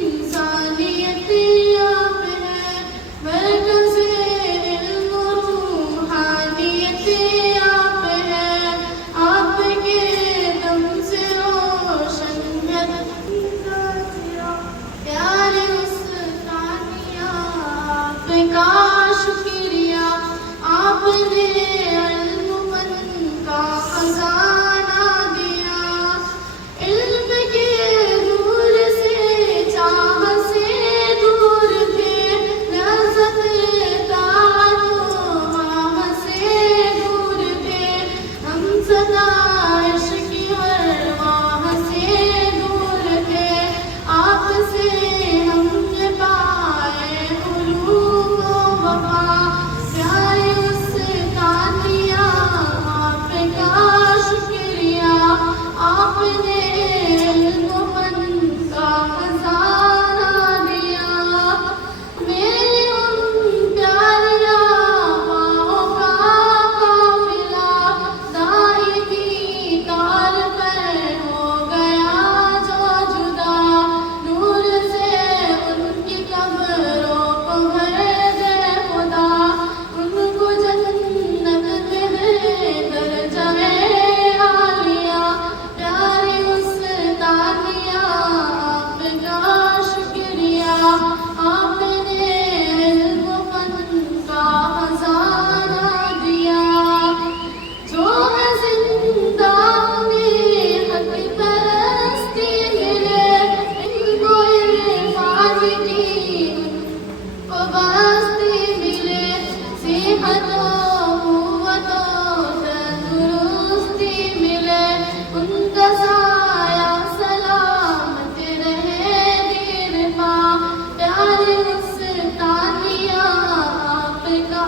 इंसानियत आप है, मरकज़े इल्म रूहानियत आप है, आपके दम से रोशन है प्यारे उस्तानिया, आपका शुक्रिया। आपने इल्म का खजाना दिया, इल्म के नूर से चाह से दूर थे, लज़्ज़त ताअत हाँ से दूर थे, हम सदा इश्क़ अरवाह से दूर थे, आपसे हमने पाए उलूम व वफ़ा। प्यारे उस्तानिया, आपका शुक्रिया। आपने इल्म का खजाना दिया, मेरी उन प्यारी आवाओं का काफ़िला दायमी तार पर हो गया जो जुदा, नूर से उनकी कब्रों को भर दे खुदा, उनको जन्नत में दर्जा-ए आलिया। प्यारे उस्तानिया, आपका शुक्रिया। आपने इल्म का खजाना दिया, जो है जिंदा उन्हें हक़ परस्ती मिले, इनको इरफान की उनको बस्ती मिले, सेहत व क़ुव्वत व तंदुरुस्ती मिले, उनका साया सलामत रहे देर पा। प्यारे उस्तानिया, आपका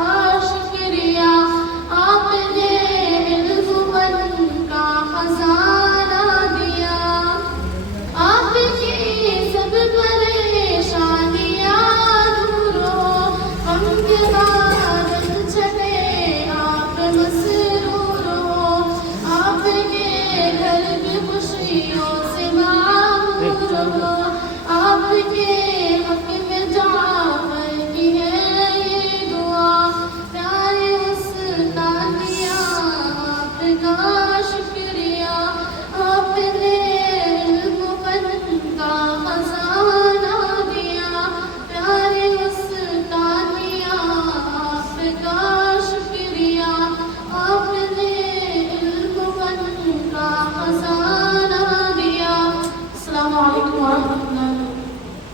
शुक्रिया। आपने इल्म का खजाना दिया, आपकी सब परेशानियाँ दूर हो, गम के बादल छटे आप मसरूर हो, आपके घर में खुशियों से मामूर हो, आपके हक़ में जान